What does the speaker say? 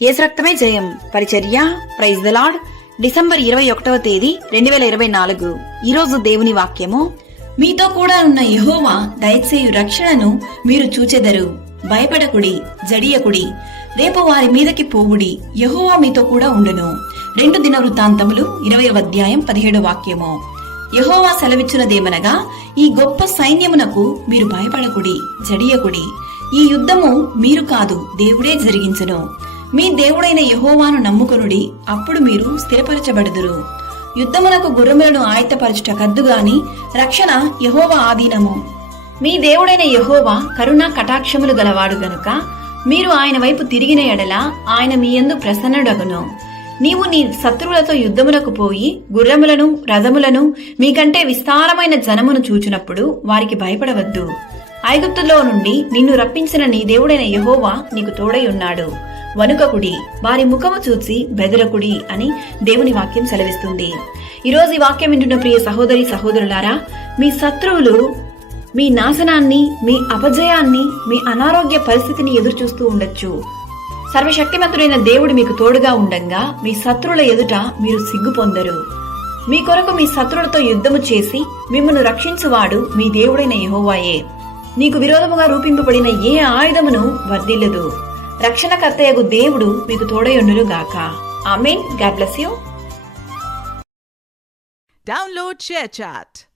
యేసు రక్తమే జయం. పరిచర్య. Praise the lord. డిసెంబర్ 21వ తేదీ 2024. ఈరోజు దేవుని వాక్యము: మీతో కూడా ఉన్న యెహోవా దయచేయు రక్షణను మీరు చూచెదరు. భయపడకుడి, జడియకుడి, రేపు వారి మీదకి పోవుడి, యెహోవా మీతో కూడా ఉండును. 2 దినవృత్తాంతములు 20వ అధ్యాయం 17వ వాక్యము. యెహోవా సెలవిచ్చునదేమనగా, ఈ గొప్ప సైన్యమునకు మీరు భయపడకుడి, జడియకుడి. ఈ యుద్ధము మీరు కాదు, దేవుడే జరిగించును. మీ దేవుడైన యెహోవాను నమ్ముకొనుడి, అప్పుడు మీరు స్థిరపరచబడుదురు. యుద్ధమునకు గుర్రములను ఆయత్తపరచుట కద్దుగాని రక్షణ యెహోవా ఆధీనము. మీ దేవుడైన యెహోవా కరుణా కటాక్షములు గలవాడు గనుక మీరు ఆయన వైపు తిరిగిన ఎడల ఆయన మీ యందు ప్రసన్నుడగును. నీవు నీ శత్రువులతో యుద్ధములకు పోయి గుర్రములను రథములను మీకంటే విస్తారమైన జనమును చూచినప్పుడు వారికి భయపడవద్దు. ఐగుప్తులో నుండి నిన్ను రప్పించిన నీ దేవుడైన యెహోవా నీకు తోడై ఉన్నాడు. వణుకకుడి, వారి ముఖము చూచి బెదరకుడి అని దేవుని వాక్యం సెలవిస్తుంది. ఈరోజు ఈ వాక్యం వింటున్న ప్రియ సహోదరి సహోదరులారా, మీ శత్రువులు మీ నాశనాన్ని, మీ అపజయాన్ని, మీ అనారోగ్య పరిస్థితిని ఎదురు చూస్తూ ఉండొచ్చు. సర్వశక్తిమంతుడైన దేవుడు మీకు తోడుగా ఉండంగా మీ శత్రువుల ఎదుట మీరు సిగ్గు పొందరు. మీ కొరకు మీ శత్రువులతో యుద్ధము చేసి మిమ్మల్ని రక్షించువాడు మీ దేవుడైన యెహోవాయే. నీకు విరోధముగా రూపింపబడిన ఏ ఆయుధమును వర్ధిల్లదు. రక్షణకర్తయగు దేవుడు మీకు తోడయుండును గాక. ఆమేన్. God bless you. Download ShareChat.